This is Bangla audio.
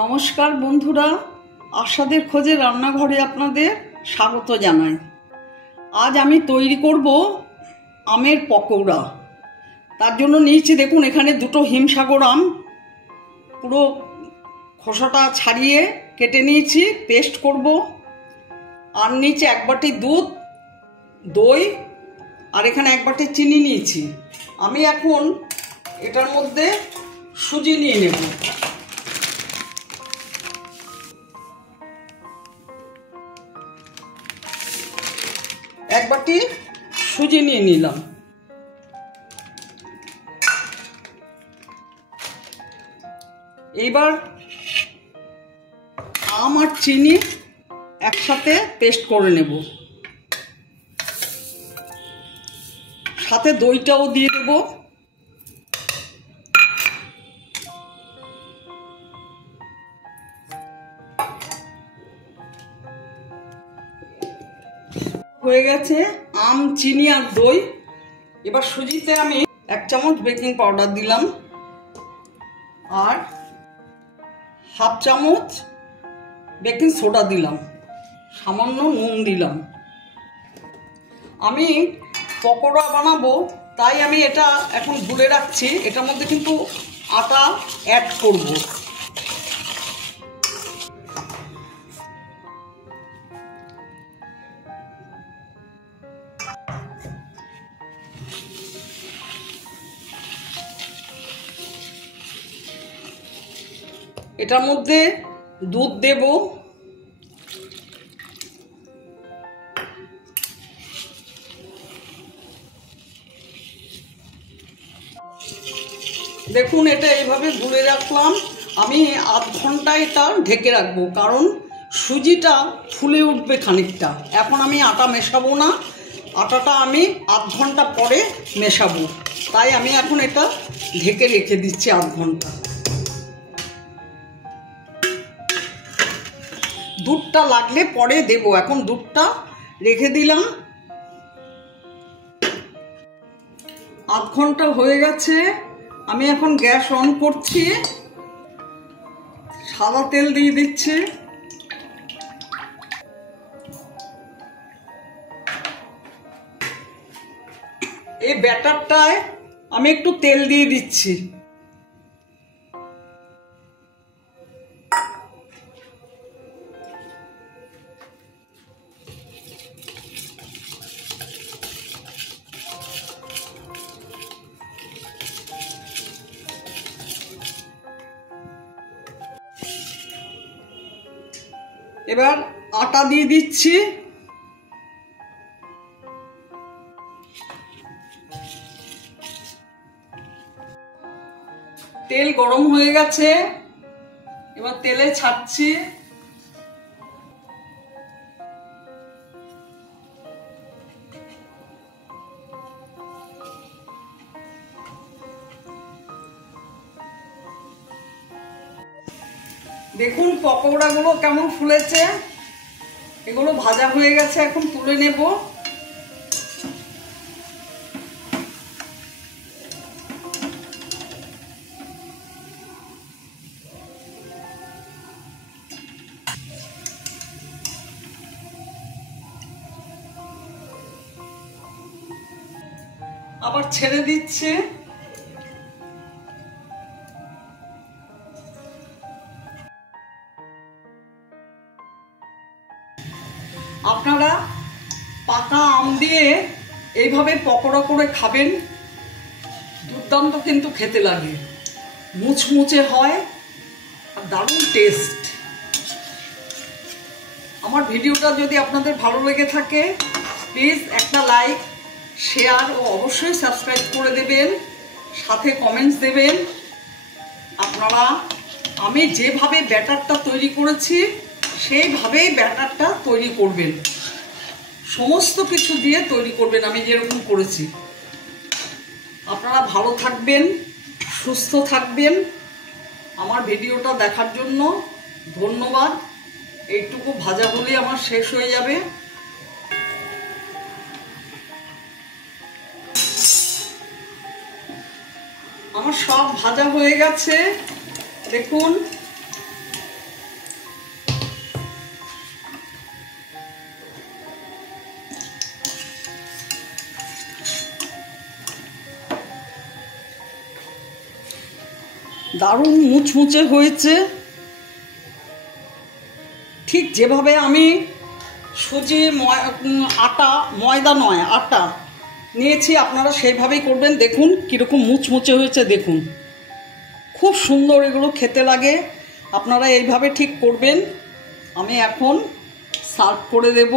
নমস্কার বন্ধুরা, আশাদের খোঁজে রান্নাঘরে আপনাদের স্বাগত জানাই। আজ আমি তৈরি করব আমের পকোড়া। তার জন্য নিয়েছি, দেখুন এখানে দুটো হিমসাগর আম পুরো খোসাটা ছাড়িয়ে কেটে নিয়েছি, পেস্ট করব। আর নিচে এক বাটি দুধ, দই, আর এখানে এক বাটি চিনি নিয়েছি। আমি এখন এটার মধ্যে সুজি নিয়ে নেব। এক বাটি সুজি নিয়ে নিলাম। এইবার আম আর চিনি একসাথে পেস্ট করে নেব, সাথে দইটাও দিয়ে দেব। হয়ে গেছে আম, চিনি আর দই। এবার সুজিতে আমি 1 চামচ বেকিং পাউডার দিলাম আর 1/2 চামচ বেকিং সোডা দিলাম, সামান্য নুন দিলাম। আমি পকোড়া বানাবো তাই আমি এটা এখন গুলে রাখছি। এটার মধ্যে কিন্তু আটা অ্যাড করব। এটার মধ্যে দুধ দেব, দেখুন এটা এইভাবে গুলে রাখলাম। আমি আধ ঘন্টা এটা ঢেকে রাখবো, কারণ সুজিটা ফুলে উঠবে খানিকটা। এখন আমি আটা মেশাবো না, আটাটা আমি আধ ঘন্টা পরে মেশাবো। তাই আমি এখন এটা ঢেকে রেখে দিচ্ছি আধ ঘন্টা। দুধটা লাগলে পরে দেব, এখন দুধটা রেখে দিলাম। আধ ঘন্টা হয়ে গেছে, আমি এখন গ্যাস অন করছি। সাদা তেল দিয়ে দিচ্ছি। এই ব্যাটারটায় আমি একটু তেল দিয়ে দিচ্ছি। এবার আটা দিয়ে দিচ্ছি। তেল গরম হয়ে গেছে, এবার তেলে ছাড়ছি। দেখুন পকোড়াগুলো কেমন ফুলেছে, এগুলো ভাজা হয়ে গেছে, এখন তুলে নেব। আবার ছেড়ে দিচ্ছে। আপনারা পাকা আম দিয়ে এইভাবে পকোড়া করে খাবেন, দুর্দান্ত কিন্তু খেতে লাগে, মুচমুচে হয় আর দারুণ টেস্ট। আমার ভিডিওটা যদি আপনাদের ভালো লেগে থাকে প্লিজ একটা লাইক, শেয়ার ও অবশ্যই সাবস্ক্রাইব করে দেবেন, সাথে কমেন্টস দেবেন। আপনারা আমি যেভাবে ব্যাটারটা তৈরি করেছি সেইভাবেই ব্যাটারটা তৈরি করবেন, সমস্ত কিছু দিয়ে তৈরি করবেন আমি যেরকম করেছি। আপনারা ভালো থাকবেন, সুস্থ থাকবেন। আমার ভিডিওটা দেখার জন্য ধন্যবাদ। এইটুকু ভাজা হলে আমার শেষ হয়ে যাবে। আমার সব ভাজা হয়ে গেছে, দেখুন দারুণ মুচমুচে হয়েছে। ঠিক যেভাবে আমি সুজির আটা, ময়দা নয় আটা নিয়েছি, আপনারা সেইভাবেই করবেন। দেখুন কীরকম মুচমুচে হয়েছে, দেখুন খুব সুন্দর এগুলো খেতে লাগে। আপনারা এইভাবে ঠিক করবেন। আমি এখন সার্ভ করে দেব।